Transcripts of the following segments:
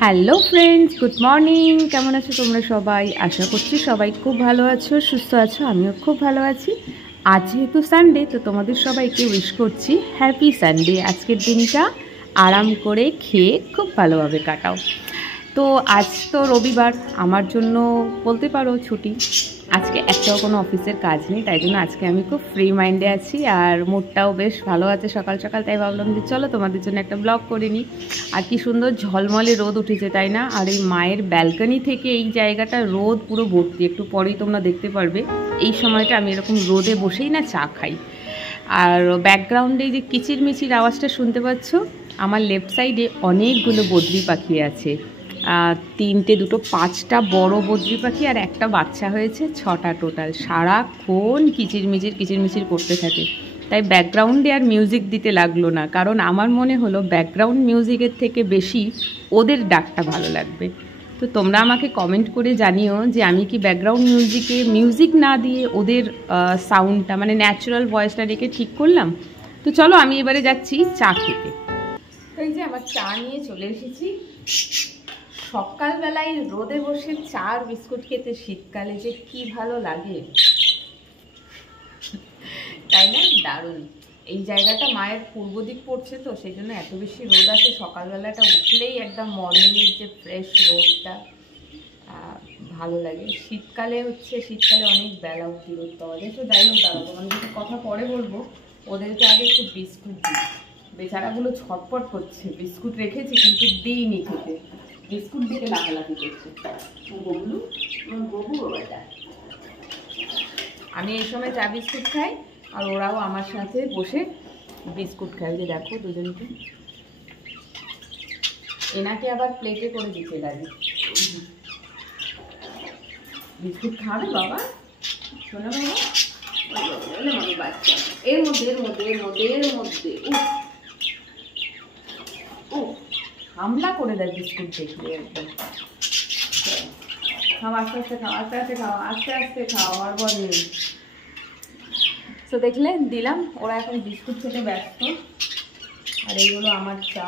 Hello friends, good morning. কেমন আছো তোমরা সবাই? আশা করছি সবাই খুব ভালো আছো, সুস্থ আছো। আমিও খুব ভালো আছি। আজ যেহেতু সানডে, তো তোমাদের সবাইকে উইশ করছি হ্যাপি সানডে। আজকের দিনটা আরাম করে খেয়ে খুব ভালোভাবে কাটাও। তো আজ তো রবিবার, আমার জন্য বলতে পারো ছুটি। আজকে একটাও কোনো অফিসের কাজ নেই, তাই জন্য আজকে আমি খুব ফ্রি মাইন্ডে আছি আর মুডটাও বেশ ভালো আছে সকাল সকাল। তাই ভাবলাম যে চলো তোমাদের জন্য একটা ব্লগ করে নিই। আর কি সুন্দর ঝলমলে রোদ উঠেছে, তাই না? আর এই মায়ের ব্যালকনি থেকে এই জায়গাটা রোদ পুরো ভর্তি। একটু পরেই তোমরা দেখতে পারবে এই সময়টা আমি এরকম রোদে বসেই না চা খাই। আর ব্যাকগ্রাউন্ডে যে কিচিরমিচির আওয়াজটা শুনতে পাচ্ছ, আমার লেফট সাইডে অনেকগুলো বদ্রি পাখি আছে। তিনটে, দুটো, পাঁচটা বড় বদ্রি পাখি আর একটা বাচ্চা হয়েছে, 6টা টোটাল। সারাক্ষণ কিচিরমিচির করতে থাকে। তাই ব্যাকগ্রাউন্ডে আর মিউজিক দিতে লাগলো না, কারণ আমার মনে হলো ব্যাকগ্রাউন্ড মিউজিকের থেকে বেশি ওদের ডাকটা ভালো লাগবে। তো তোমরা আমাকে কমেন্ট করে জানিও যে আমি কি ব্যাকগ্রাউন্ড মিউজিক না দিয়ে ওদের সাউন্ডটা, মানে ন্যাচারাল ভয়েসটা রেখে ঠিক করলাম। তো চলো আমি এবারে যাচ্ছি চা খেতে। এই যে আমার চা নিয়ে চলে এসেছি। সকালবেলায় রোদে বসে চা আর বিস্কুট খেতে শীতকালে যে কি ভালো লাগে, তাই না? দারুণ। এই জায়গাটা মায়ের পূর্ব দিক পড়ছে, তো সেই জন্য এত বেশি রোদ আসে। সকালবেলাটা উঠলেই একদম মর্নিংয়ের যে ফ্রেশ রোদটা ভালো লাগে। শীতকালে অনেক বেলা অবধি রোদ পাওয়া যায়। তো যাই হোক, দাঁড়াবো, মানে কিছু কথা পরে বলবো। ওদেরকে আগে একটু বিস্কুট দিই। বেচারাগুলো ছটপট করছে। বিস্কুট রেখেছি কিন্তু দিইনি খেতে। বিস্কুট দিকে লাফালাফি করছে। আমি এই সময় চা বিস্কুট খাই আর ওরাও আমার সাথে বসে বিস্কুট খায়। যে দেখো দুজনকে, এনাকে আবার প্লেটে করে দিতে লাগে। বিস্কুট খাবে বাবা? শোনো বাবা, বাচ্চা এর মধ্যে হামলা করে দেয় বিস্কুট দেখলে একদম। খাও, আস্তে আস্তে খাও, আর বল নেই। তো দেখলে দিলাম, ওরা এখন বিস্কুট খেতে ব্যস্ত। আর এইগুলো আমার চা।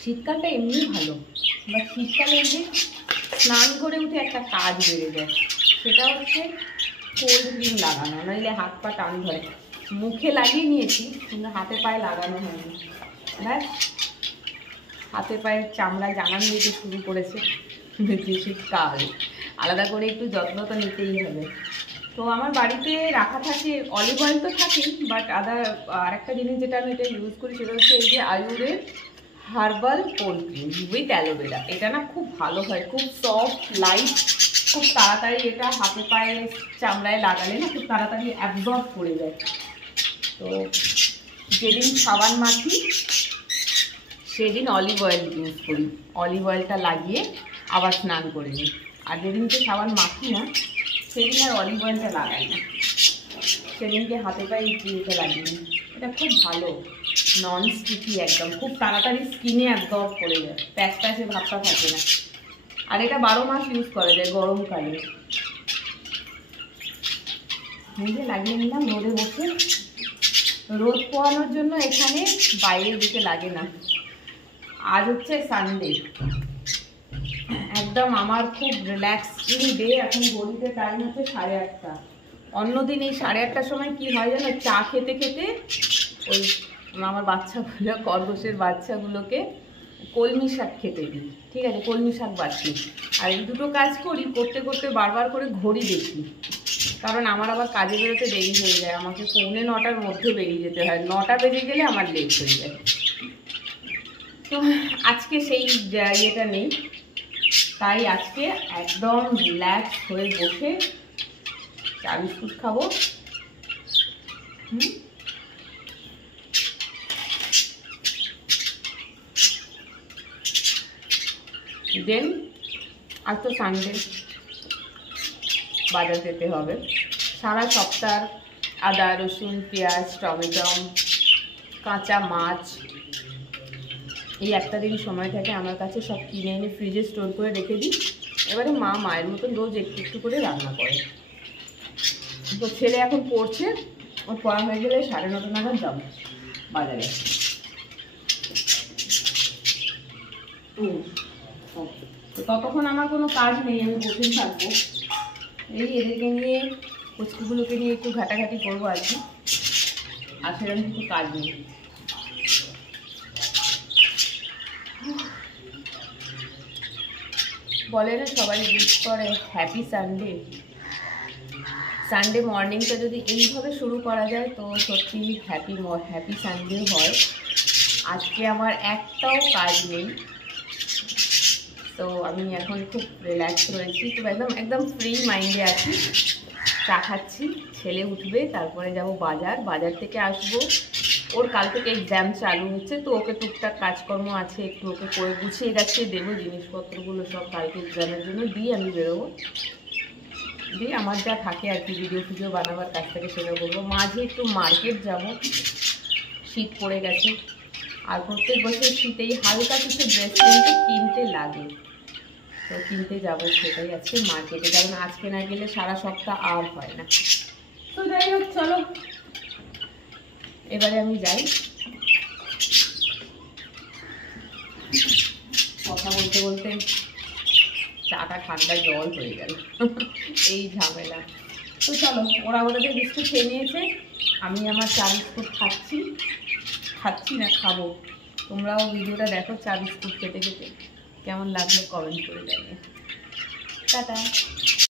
শীতকালটা এমনি ভালো, বা শীতকালে এমনি স্নান করে উঠে একটা কাজ বেড়ে যায়, সেটা হচ্ছে কোল্ড ক্রিম লাগানো, নইলে হাত পা টান ধরে। মুখে লাগিয়ে নিয়েছি কিন্তু হাতে পায়ে লাগানো হয়নি। ব্যাস, হাতে পায়ের চামড়া জানান দিতে শুরু করেছে। শীতকাল আলাদা করে একটু যত্ন তো নিতেই হবে। তো আমার বাড়িতে রাখা থাকে অলিভ অয়েল, তো থাকেই, বাট আরেকটা জিনিস যেটা আমি এটা ইউজ করি সেটা হচ্ছে এই যে আয়ুরের herbal cold cream with aloe vera. এটা না খুব ভালো হয়, খুব সফট, লাইট, খুব তাড়াতাড়ি এটা হাতে পায়ে চামড়ায় লাগালে না খুব তাড়াতাড়ি অ্যাবজর্ব করে যায়। তো যেদিন সাবান মাখি সেদিন অলিভ অয়েল ইউজ করি। অলিভ অয়েলটা লাগিয়ে আবার স্নান করে নিই। আর যেদিনকে সাবান মাখি না সেদিন আর অলিভ অয়েলটা লাগাই না, সেদিনকে হাতে পায়ে এই ক্রিমটা লাগিয়ে নিই। এটা খুব ভালো, নন স্টিকি একদম, খুব তাড়াতাড়ি স্কিনে অ্যাবজর্ব করে যায়, প্যাচে ভাবটা থাকে না। আর এটা 12 মাস ইউজ করা যায় গরমকালে। নিজে লাগিয়ে নিলাম রোদে বসে। রোদ পোয়ানোর জন্য এখানে বাইরের দিকে লাগে না। আজ হচ্ছে সানডে, একদম আমার খুব রিল্যাক্সিং ডে। এখন ঘড়িতে টাইম হচ্ছে 8:30। অন্যদিন এই 8:30টার সময় কি হয় জানো, চা খেতে খেতে ওই আমার বাচ্চাগুলো, খরগোশের বাচ্চাগুলোকে কলমি শাক খেতে দিই। ঠিক আছে, কলমি শাক বাছি। আর এই দুটো কাজ করি, করতে করতে বারবার করে ঘড়ি দেখি, কারণ আমার আবার কাজে বেরোতে দেরি হয়ে যায়। আমাকে 8:45-9টার মধ্যে বেরিয়ে যেতে হয়। 9টা বেজে গেলে আমার লেট হয়ে যায়। তো আজকে সেই ইয়েটা নেই, তাই আজকে একদম রিল্যাক্স হয়ে বসে চা বিস্কুট খাবো। দেন আজ তো সানডে, বাজার যেতে হবে। সারা সপ্তাহ আদা, রসুন, পেঁয়াজ, টমেটো, কাঁচা মাছ, এই একটা দিন সময় থাকে আমার কাছে, সব কিনে এনে ফ্রিজে স্টোর করে রেখে দিই। এবারে মায়ের মতন রোজ একটু একটু করে রান্না করে। তো ছেলে এখন পড়ছে, ওর পড়া হয়ে গেলে 9:30 নাগাদ যাবো। বাজারে। তো ততক্ষণ আমার কোনো কাজ নেই, আমি বসে থাকবো। এই এদেরকে নিয়ে, পুচকুগুলোকে নিয়ে একটু ঘাটাঘাটি করবো আর কি, আর সেরকম কিছু কাজ নেই। বলে না সবাই উইশ করে হ্যাপি সানডে। সানডে মর্নিংটা যদি এইভাবে শুরু করা যায় তো সত্যি হ্যাপি সানডে হয়। আজকে আমার একটাও কাজ নেই, তো আমি এখন খুব রিল্যাক্স রয়েছি, তো একদম ফ্রি মাইন্ডে আছি। চা খাচ্ছি, ছেলে উঠবে, তারপরে যাব বাজার থেকে আসবো। ওর কাল থেকে এক্সাম চালু হচ্ছে, তো ওকে টুকটাক কাজকর্ম আছে, একটু ওকে করে গুছিয়ে গাছিয়ে দেবো জিনিসপত্রগুলো সব, কালকে এক্সামের জন্য দিয়ে আমি বেরোবো। দিয়ে আমার যা থাকে আর কি ভিডিও বানাবার কাছ থেকে সেটা বলবো। মাঝে একটু মার্কেট যাব, শীত পড়ে গেছে, আর প্রত্যেক বছর শীতেই হালকা কিছু ড্রেস কিনতে লাগে, তো কিনতে যাবো, সেটাই আজকে মার্কেটে। কারণ আজকে না গেলে সারা সপ্তাহ আর হয় না। তো যাই হোক, চলো এবারে আমি যাই। কথা বলতে বলতে চাটা ঠান্ডা জল হয়ে গেল, এই ঝামেলা। তো চলো, ওরা ওদের বিস্কুট খেয়ে নিয়েছে, আমি আমার চা বিস্কুট খাচ্ছি না, খাবো। তোমরাও ভিডিওটা দেখো, চা বিস্কুট খেতে খেতে কেমন লাগলো কমেন্ট করে জানিও। টাটা।